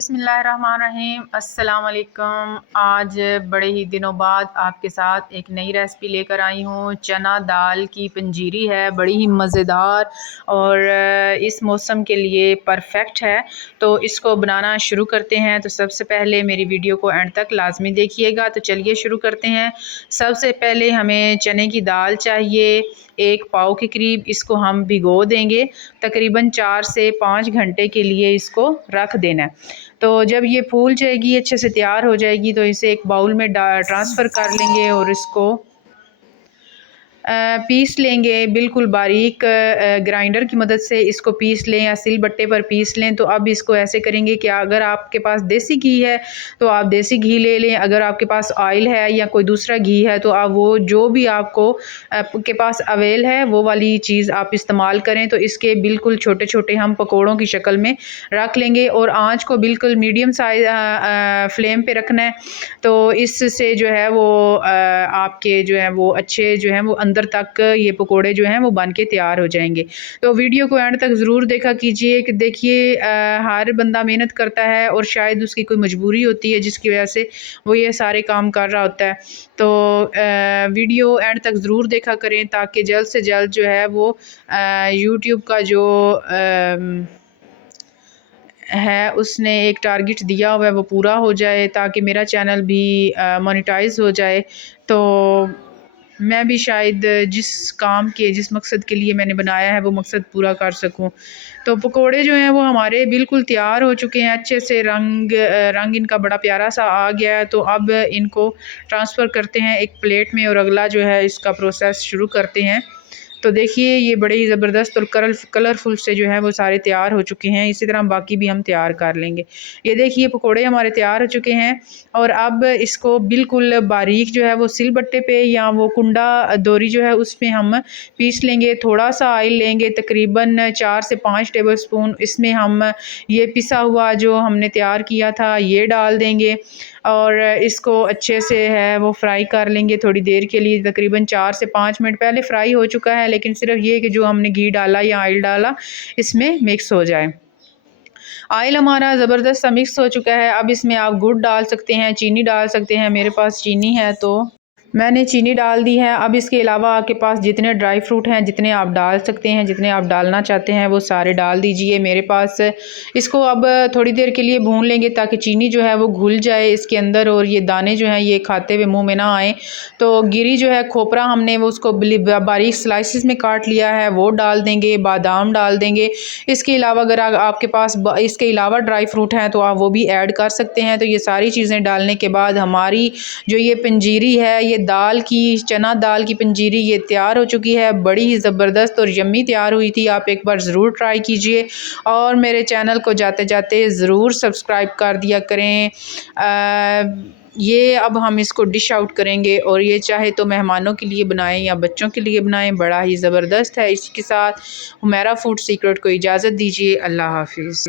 बिस्मिल्लाहिर्रहमानिर्रहीम। अस्सलाम वालेकुम। आज बड़े ही दिनों बाद आपके साथ एक नई रेसिपी लेकर आई हूँ। चना दाल की पंजीरी है, बड़ी ही मज़ेदार और इस मौसम के लिए परफेक्ट है। तो इसको बनाना शुरू करते हैं। तो सबसे पहले मेरी वीडियो को एंड तक लाजमी देखिएगा। तो चलिए शुरू करते हैं। सबसे पहले हमें चने की दाल चाहिए, 1 पाव के करीब। इसको हम भिगो देंगे, तकरीबन 4 से 5 घंटे के लिए इसको रख देना है। तो जब ये फूल जाएगी, अच्छे से तैयार हो जाएगी, तो इसे एक बाउल में ट्रांसफ़र कर लेंगे और इसको पीस लेंगे बिल्कुल बारीक। ग्राइंडर की मदद से इसको पीस लें या सिलबट्टे पर पीस लें। तो अब इसको ऐसे करेंगे कि अगर आपके पास देसी घी है तो आप देसी घी ले लें, अगर आपके पास ऑयल है या कोई दूसरा घी है तो आप वो जो भी आपको के पास अवेल है वो वाली चीज़ आप इस्तेमाल करें। तो इसके बिल्कुल छोटे छोटे हम पकौड़ों की शक्ल में रख लेंगे और आँच को बिल्कुल मीडियम साइज फ्लेम पे रखना है। तो इससे जो है वो आपके जो है वो अच्छे जो है वो अंदर तक ये पकोड़े जो हैं वो बन के तैयार हो जाएंगे। तो वीडियो को एंड तक ज़रूर देखा कीजिए कि देखिए हर बंदा मेहनत करता है और शायद उसकी कोई मजबूरी होती है जिसकी वजह से वो ये सारे काम कर रहा होता है। तो वीडियो एंड तक ज़रूर देखा करें ताकि जल्द से जल्द जो है वो यूट्यूब का जो है उसने एक टारगेट दिया हुआ है वो पूरा हो जाए, ताकि मेरा चैनल भी मोनेटाइज हो जाए। तो मैं भी शायद जिस मकसद के लिए मैंने बनाया है वो मकसद पूरा कर सकूं। तो पकोड़े जो हैं वो हमारे बिल्कुल तैयार हो चुके हैं, अच्छे से रंग इनका बड़ा प्यारा सा आ गया है। तो अब इनको ट्रांसफ़र करते हैं एक प्लेट में और अगला जो है इसका प्रोसेस शुरू करते हैं। तो देखिए ये बड़े ही ज़बरदस्त और कलरफुल से जो है वो सारे तैयार हो चुके हैं। इसी तरह बाकी भी हम तैयार कर लेंगे। ये देखिए पकोड़े हमारे तैयार हो चुके हैं और अब इसको बिल्कुल बारीक जो है वो सिलबट्टे पे या वो कुंडा दोरी जो है उसमें हम पीस लेंगे। थोड़ा सा ऑयल लेंगे, तकरीबन 4 से 5 टेबल स्पून। इसमें हम ये पिसा हुआ जो हमने तैयार किया था ये डाल देंगे और इसको अच्छे से है वो फ्राई कर लेंगे थोड़ी देर के लिए। तकरीबन 4 से 5 मिनट पहले फ्राई हो चुका है, लेकिन सिर्फ ये कि जो हमने घी डाला या ऑयल डाला इसमें मिक्स हो जाए। ऑयल हमारा ज़बरदस्त सा मिक्स हो चुका है। अब इसमें आप गुड़ डाल सकते हैं, चीनी डाल सकते हैं। मेरे पास चीनी है तो मैंने चीनी डाल दी है। अब इसके अलावा आपके पास जितने ड्राई फ्रूट हैं, जितने आप डाल सकते हैं, जितने आप डालना चाहते हैं वो सारे डाल दीजिए। मेरे पास इसको अब थोड़ी देर के लिए भून लेंगे ताकि चीनी जो है वो घुल जाए इसके अंदर और ये दाने जो हैं ये खाते हुए मुंह में ना आए। तो गिरी जो है खोपरा हमने वो उसको बारीक स्लाइसिस में काट लिया है वो डाल देंगे, बादाम डाल देंगे। इसके अलावा अगर आपके पास इसके अलावा ड्राई फ्रूट हैं तो आप वो भी ऐड कर सकते हैं। तो ये सारी चीज़ें डालने के बाद हमारी जो ये पंजीरी है, ये चना दाल की पंजीरी ये तैयार हो चुकी है। बड़ी ही ज़बरदस्त और यम्मी तैयार हुई थी। आप एक बार ज़रूर ट्राई कीजिए और मेरे चैनल को जाते जाते ज़रूर सब्सक्राइब कर दिया करें। ये अब हम इसको डिश आउट करेंगे और ये चाहे तो मेहमानों के लिए बनाएं या बच्चों के लिए बनाएं, बड़ा ही ज़बरदस्त है। इसके साथ हुमैरा फूड सीक्रेट को इजाज़त दीजिए। अल्लाह हाफिज़।